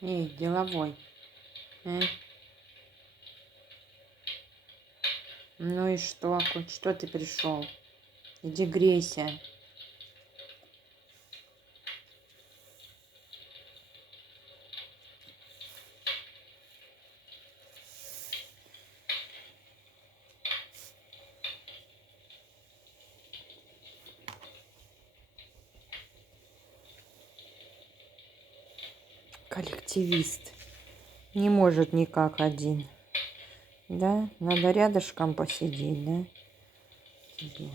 Эй, деловой. Ну и что? Что ты пришел? Иди грейся. Коллективист. Не может никак один. Да? Надо рядышком посидеть, да? Тебе.